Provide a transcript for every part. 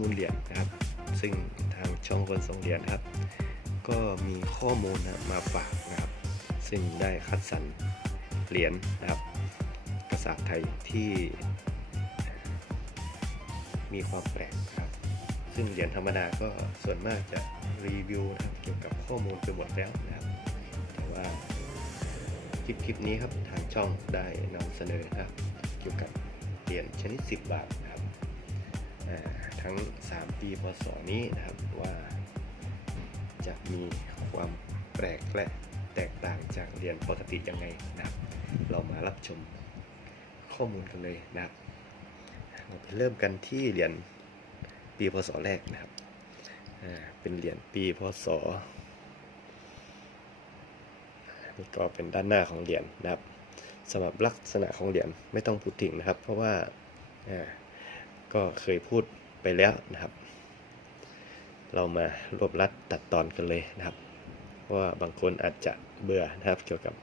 มูลเหรียญนะครับ ซึ่งทางช่องคนสองเหรียญครับ ก็มีข้อมูลนะมาฝากนะครับ ซึ่งได้คัดสรรเหรียญนะครับกษัตริย์ไทยที่ มีความแปลกครับ ซึ่งเหรียญธรรมดาก็ส่วนมากจะรีวิวนะครับเกี่ยวกับข้อมูลไปหมดแล้วนะครับ แต่ว่าคลิปคลิปนี้ครับทางช่องได้นำเสนอนะครับ เกี่ยวกับเหรียญชนิด 10 บาทนะครับอ่า ทั้ง 3 ปีพศนี้นะครับว่าจะมีความแปลกและแตกต่างจากเรียญปกติยังไงนะครับ เรามารับชมข้อมูลกันเลยนะครับ เราไปเริ่มกันที่เหรียญปีพศแรกนะครับเป็นเหรียญปีพศนี่ก็เป็นด้านหน้าของเหรียญนะครับสำหรับลักษณะของเหรียญไม่ต้องพูดถึงนะครับ เพราะว่าก็เคยพูด ไปแล้วนะครับ เรามารวบรัดตัดตอนกันเลยนะครับ เพราะว่าบางคนอาจจะเบื่อนะครับเกี่ยวกับ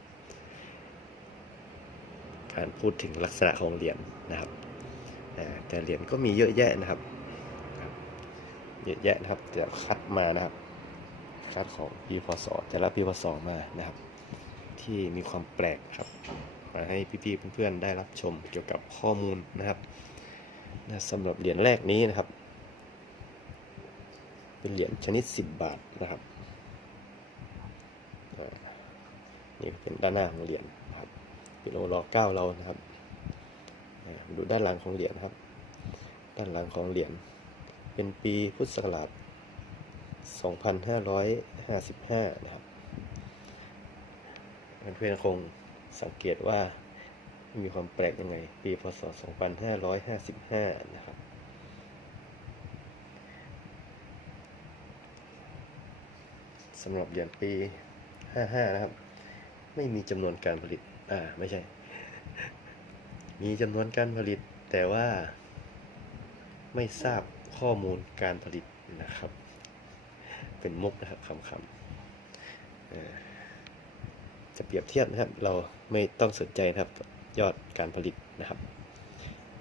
การพูดถึงลักษณะของเหรียญนะครับ แต่เหรียญก็มีเยอะแยะนะครับครับ เยอะแยะนะครับแต่คัดมานะครับ คัดของปีพศแต่ละปีพศมานะครับ ที่มีความแปลกครับ มาให้พี่ๆเพื่อนๆได้รับชมเกี่ยวกับข้อมูลนะครับ นะสำหรับเหรียญแรกนี้นะครับ เป็นเหรียญชนิด 10 บาทนะครับอ่านี่เป็นด้านหน้าของเหรียญครับเป็นโลล้อเก้าเรานะครับดูด้านหลังของเหรียญครับ ด้านหลังของเหรียญเป็นปีพุทธศักราช 2555 นะครับเพื่อนๆคงสังเกตว่า มีความแปลกยังไง ปีพศ 2555 นะครับ สำหรับเหรียญปี 55 นะครับ ไม่มีจำนวนการผลิต อ่า ไม่ใช่ มีจำนวนการผลิต แต่ว่าไม่ทราบข้อมูลการผลิตนะครับ เป็นมุกนะครับคำๆเอ่อจะเปรียบเทียบนะครับ เราไม่ต้องสนใจนะครับ ยอดการผลิตนะครับ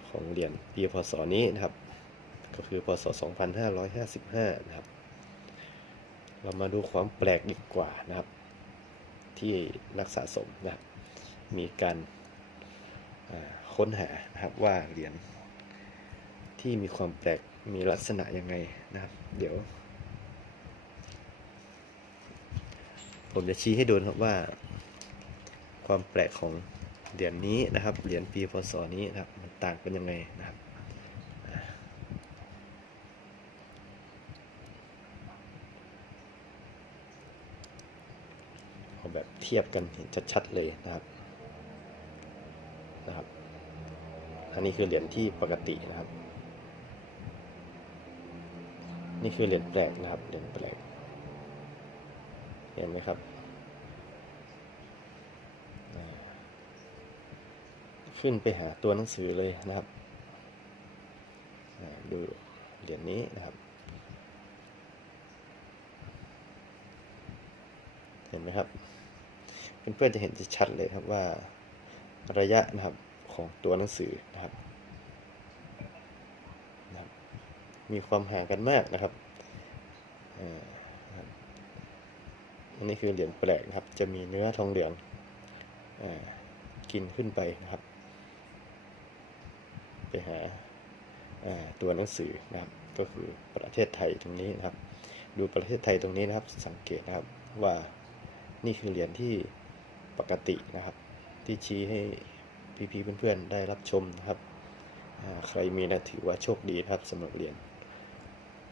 ของเหรียญปีพศนี้นะครับ ก็คือพศ 2555 นะครับ เรามาดูความแปลกดีกว่านะครับ ที่นักสะสมนะครับ มีการค้นหานะครับว่าเหรียญที่มีความแปลกมีลักษณะยังไงนะครับ เดี๋ยว ผมจะชี้ให้ดูนะครับว่า ความแปลกของ เหรียญนี้นะครับ เหรียญปีพศนี้นะครับ มันต่างกันยังไงนะครับเอาแบบเทียบกันเห็นชัดๆเลยนะครับนะครับ อันนี้คือเหรียญที่ปกตินะครับ นี่คือเหรียญแปลกนะครับ เหรียญแปลก เห็นไหมครับอ่า ขึ้นไปหาตัวหนังสือเลยนะครับดูเหรียญนี้นะครับ เห็นไหมครับ เพื่อนๆจะเห็นชัดเลยครับว่าระยะนะครับของตัวหนังสือนะครับ มีความห่างกันมากนะครับอันนี้คือเหรียญแปลกนะครับ จะมีเนื้อทองเหลืองอกินขึ้นไปนะครับ หาอ่าตัวหนังสือนะครับ ก็คือประเทศไทยตรงนี้นะครับ ดูประเทศไทยตรงนี้นะครับ สังเกตนะครับว่านี่คือเหรียญที่ปกตินะครับ ที่ชี้ให้พี่ๆเพื่อนๆได้รับชมนะครับ ใครมีนะถือว่าโชคดีนะครับสำหรับเหรียญ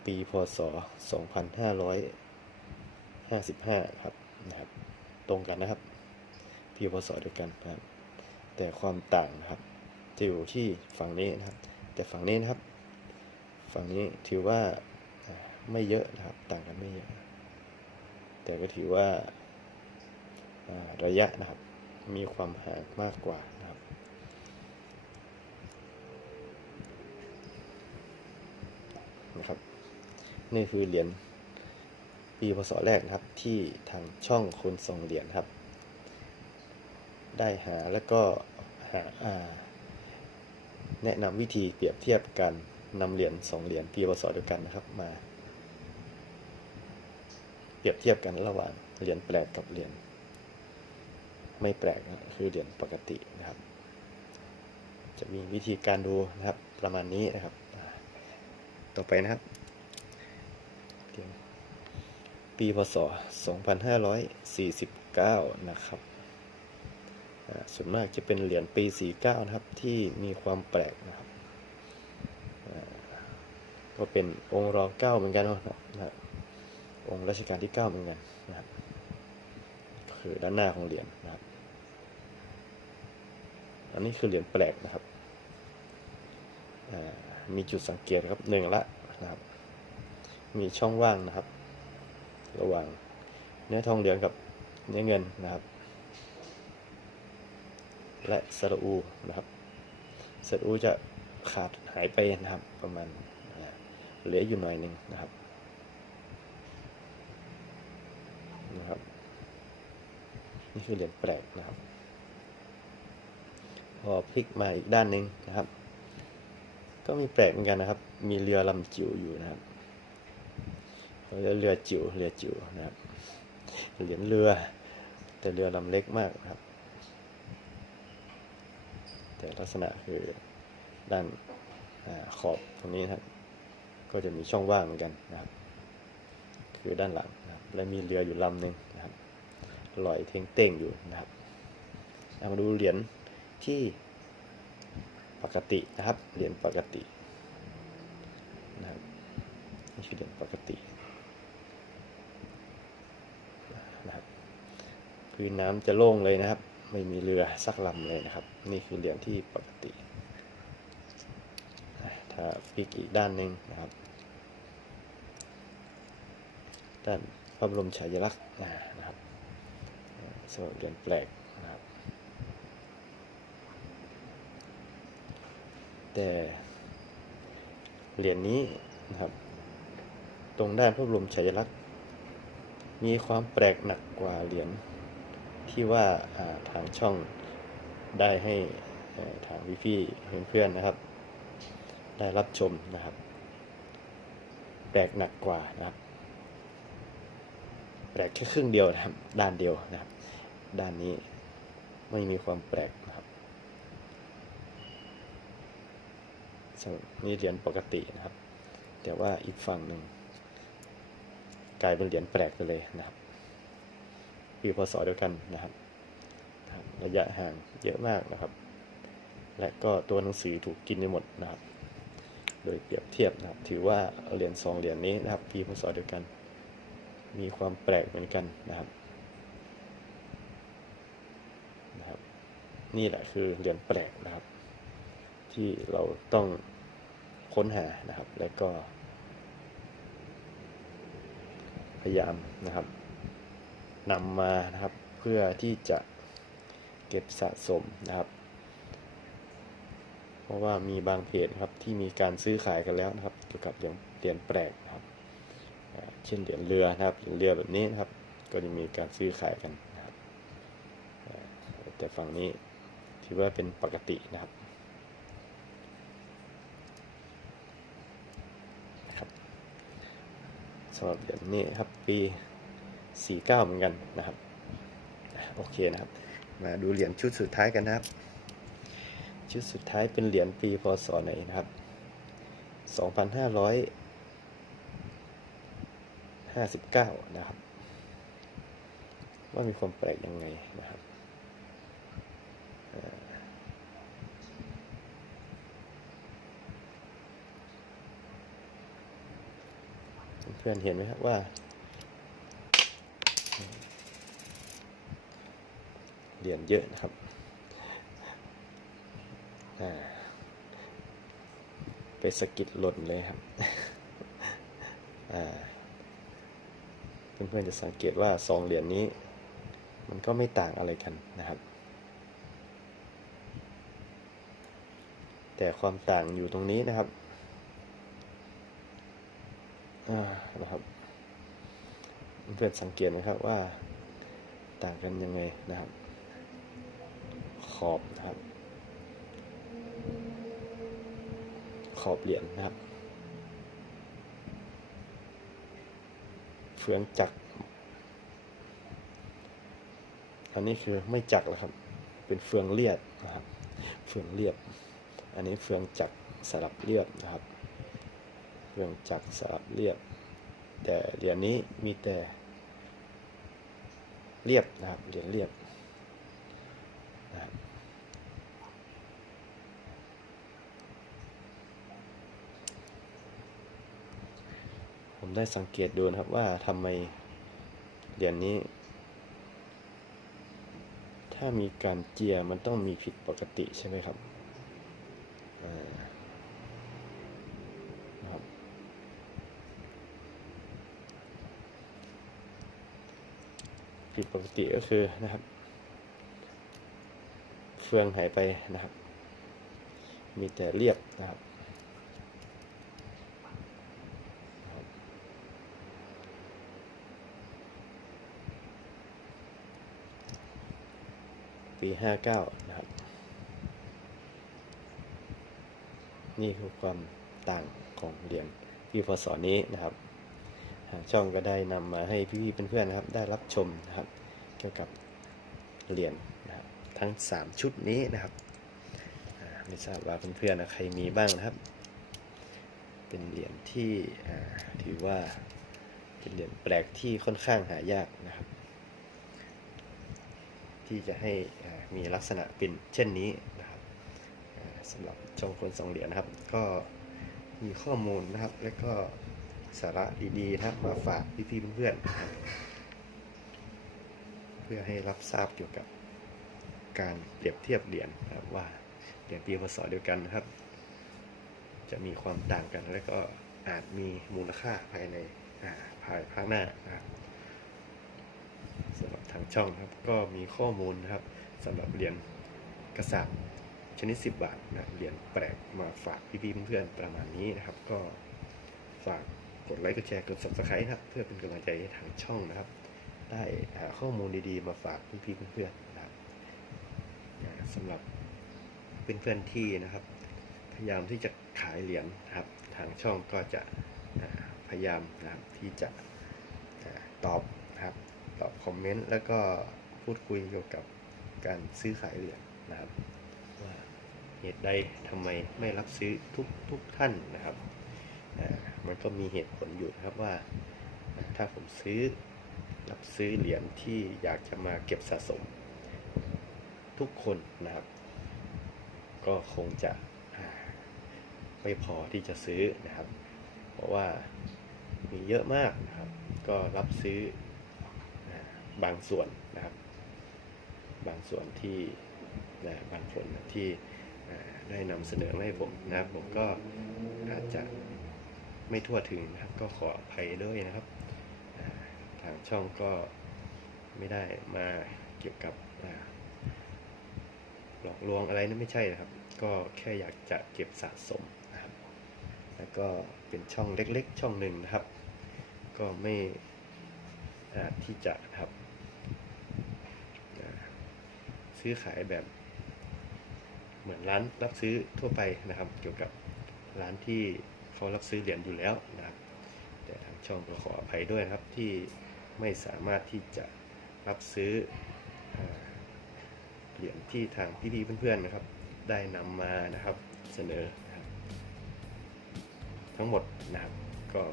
ปีพศ 2555ครับนะครับ ตรงกันนะครับ ปีพศเดียวกันนะครับ แต่ความต่างนะครับ จะอยู่ที่ฝั่งนี้นะครับ แต่ฝั่งนี้นะครับ ฝั่งนี้ถือว่าไม่เยอะนะครับ ต่างกันไม่เยอะ แต่ก็ถือว่าระยะนะครับ มีความห่างมากกว่านะครับ นะครับ นี่คือเหรียญปีพศแรกนะครับที่ทางช่องคนส่งเหรียญครับ ได้หาแล้วก็หาอ่า แนะนำวิธีเปรียบเทียบการนำเหรียญสองเหรียญปีพศเดียวกันนะครับมา เปรียบเทียบกันระหว่างเหรียญแปลกกับเหรียญไม่แปลกนะคือเหรียญปกตินะครับ จะมีวิธีการดูนะครับประมาณนี้นะครับ ต่อไปนะครับเหรียญปีพศ 2549 นะครับ ส่วนมากจะเป็นเหรียญปี 49 นะครับ ที่มีความแปลกนะครับก็เป็นองค์รอเก้าเหมือนกันนะครับองค์รัชกาลที่ 9 เหมือนกันนะครับคือด้านหน้าของเหรียญนะครับ อันนี้คือเหรียญแปลกนะครับมีจุดสังเกตครับหนึ่งละนะครับ มีช่องว่างนะครับ ระหว่างเนื้อทองเหลืองกับเนื้อเงินนะครับ และสระอูนะครับสระอูจะขาดหายไปนะครับประมาณเหลืออยู่หน่อยหนึ่งนะครับนะครับ นี่คือเหรียญแปลกนะครับ พอพลิกมาอีกด้านหนึ่งนะครับ ก็มีแปลกเหมือนกันนะครับ มีเรือลำจิ๋วอยู่นะครับเขาเรียกเรือจิ๋วเรือจิ๋วนะครับเหรียญเรือ แต่เรือลำเล็กมากนะครับ แต่ลักษณะคือด้านอขอบตรงนี้นะครับ ก็จะมีช่องว่างเหมือนกันนะครับ คือด้านหลังนะครับและมีเรืออยู่ลำหนึ่งนะครับลอยเท่งเต้งอยู่นะครับเอามาดูเหรียญที่ปกตินะครับเหรียญปกตินะครับนี่คือเหรียญปกตินะครับพื้นน้ำจะโล่งเลยนะครับ ไม่มีเรือสักลำเลยนะครับ นี่คือเหรียญที่ปกติ ถ้าพลิกอีกด้านหนึ่งนะครับ ด้านพระบรมฉายาลักษณ์นะครับสำหรับเหรียญแปลกนะครับ แต่เหรียญนี้นะครับ ตรงด้านพระบรมฉายาลักษณ์มีความแปลกหนักกว่าเหรียญ ที่ว่าทางช่องได้ให้ทางพี่ๆเพื่อนๆนะครับ ได้รับชมนะครับแปลกหนักกว่านะครับแปลกแค่ครึ่งเดียวนะครับ ด้านเดียวนะครับ ด้านนี้ไม่มีความแปลกนะครับนนี่เหรียญปกตินะครับ แต่ว่าอีกฝั่งหนึ่งกลายเป็นเหรียญแปลกไปเลยนะครับ ปีพศเดียวกันนะครับนะครับระยะห่างเยอะมากนะครับ และก็ตัวหนังสือถูกกินไปหมดนะครับ โดยเปรียบเทียบนะครับ ถือว่าเหรียญสองเหรียญนี้นะครับปีพศเดียวกัน มีความแปลกเหมือนกันนะครับนะครับ นี่แหละคือเหรียญแปลกนะครับ ที่เราต้องค้นหานะครับ และก็ พยายามนะครับ นำมานะครับเพื่อที่จะเก็บสะสมนะครับ เพราะว่ามีบางเพจครับที่มีการซื้อขายกันแล้วนะครับเกี่ยวกับอย่างเหรียญแปลกนะครับ เช่นเหรียญเรือนะครับเหรียญเรือแบบนี้นะครับ ก็จะมีการซื้อขายกันนะครับแต่ฝั่งนี้ถือว่าเป็นปกตินะครับนะครับสำหรับเหรียญนี้ครับปี 49 เหมือนกันนะครับโอเคนะครับ มาดูเหรียญชุดสุดท้ายกันนะครับ ชุดสุดท้ายเป็นเหรียญปีพศไหนนะครับ 2,500ห้าสิบเก้านะครับ ว่ามีความแปลกยังไงนะครับเพื่อนเห็นไหมครับว่า เหรียญเยอะนะครับไปสะกิดหล่นเลยครับอ่าเพื่อนๆจะสังเกตว่าสองเหรียญนี้ มันก็ไม่ต่างอะไรกันนะครับ แต่ความต่างอยู่ตรงนี้นะครับนะครับ เพื่อนสังเกตนะครับว่าต่างกันยังไงนะครับ ขอบนะครับ ขอบเหรียญนะครับ เฟืองจักรอันนี้คือไม่จักรแล้วครับ เป็นเฟืองเลียดนะครับ เฟืองเรียบอันนี้เฟืองจักรสลับเรียบนะครับ เฟืองจักรสลับเรียบ แต่เหรียญนี้มีแต่เรียบนะครับ เหรียญเรียบ ผมได้สังเกตดูนะครับว่าทำไมเหรียญนี้ ถ้ามีการเจียมันต้องมีผิดปกติใช่ไหมครับนะครับ ผิดปกติก็คือนะครับ เฟืองหายไปนะครับ มีแต่เรียบนะครับ ปีห้าเก้านะครับ นี่คือความต่างของเหรียญปีพศนี้นะครับช่องก็ได้นำมาให้พี่ๆเพื่อนๆนะครับ ได้รับชมนะครับ เกี่ยวกับเหรียญนะครับทั้ง 3 ชุดนี้นะครับไม่ทราบว่าเพื่อนๆนะใครมีบ้างนะครับ เป็นเหรียญที่ถือว่าเป็นเหรียญแปลกที่ค่อนข้างหายากนะครับ ที่จะให้มีลักษณะเป็นเช่นนี้นะครับสำหรับช่องคนสองเหรียญนะครับ ก็มีข้อมูลนะครับ และก็สาระดีๆนะครับมาฝากพี่ๆเพื่อนๆเพื่อให้รับทราบเกี่ยวกับการเปรียบเทียบเหรียญนะครับว่าเหรียญปีพศเดียวกันนะครับ จะมีความต่างกัน และก็อาจมีมูลค่าภายในภายภาคหน้านะครับ ทางช่องครับ ก็มีข้อมูลนะครับสำหรับเหรียญกระสาบชนิด 10 บาทนะเหรียญแปลกมาฝากพี่ๆเพื่อนๆประมาณนี้นะครับ ก็ฝากกดไลค์กดแชร์กด subscribe นะครับ เพื่อเป็นกำลังใจให้ทางช่องนะครับ ได้หาข้อมูลดีๆ มาฝากพี่ๆเพื่อนๆนะครับสำหรับเพื่อนๆที่นะครับ พยายามที่จะขายเหรียญนะครับ ทางช่องก็จะพยายามนะครับที่จะตอบ ตอบคอมเมนต์แล้วก็พูดคุยเกี่ยวกับการซื้อขายเหรียญนะครับ ว่าเหตุใดทำไมไม่รับซื้อทุกทุกท่านนะครับมันก็มีเหตุผลอยู่นะครับว่าถ้าผมซื้อรับซื้อเหรียญที่อยากจะมาเก็บสะสม ทุกคนนะครับ ก็คงจะไม่พอที่จะซื้อนะครับ เพราะว่ามีเยอะมากนะครับ ก็รับซื้อ บางส่วนนะครับ บางส่วนที่นะบางคนที่ได้นำเสนอให้ผมนะครับ ผมก็อาจจะไม่ทั่วถึงนะครับ ก็ขออภัยด้วยนะครับทางช่องก็ไม่ได้มาเกี่ยวกับหลอกลวงอะไรนั่นไม่ใช่นะครับ ก็แค่อยากจะเก็บสะสมนะครับ แล้วก็เป็นช่องเล็กๆ ช่องหนึ่งนะครับ ก็ไม่อาจที่จะครับอ่า ซื้อขายแบบ เหมือนร้านรับซื้อทั่วไปนะครับ เกี่ยวกับร้านที่เขารับซื้อเหรียญอยู่แล้วนะครับ แต่ทางช่องก็ขออภัยด้วยนะครับ ที่ไม่สามารถที่จะรับซื้ออเหรียญที่ทางพี่ๆเพื่อนๆนะครับ ได้นำมานะครับเสนอทั้งหมดนะครับก็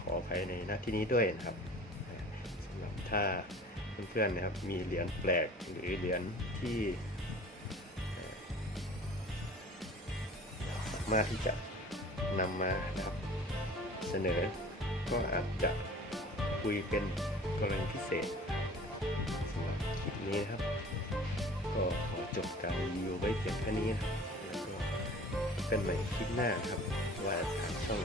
ขออภัยในหน้าที่นี้ด้วยนะครับสำหรับถ้า เพื่อนๆนะครับ มีเหรียญแปลกหรือเหรียญที่สามารถที่จะนำมานะครับ เสนอ ก็อาจจะคุยเป็นกรณีพิเศษสำหรับคลิปนี้นะครับ ก็ขอจบการรีวิวไว้เพียงแค่นี้นะครับแล้วก็เป็นใหม่คลิปหน้าครับว่าทางช่อง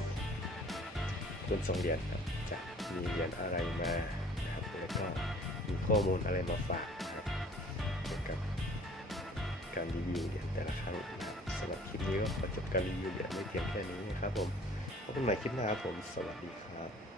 คนสองเหรียญครับจะมีเหรียญอะไรมานะครับแล้วก็ ข้อมูลอะไรมาฝากนะครับเกี่ยวกับการรีวิวเหรียญแต่ละครั้งนสำหรับคลิปนี้ก็ขอจบการรีวิวเหรียญไม่เพียงแค่นี้นะครับผมพบกันใหม่คลิปหน้าครับผม สวัสดีครับ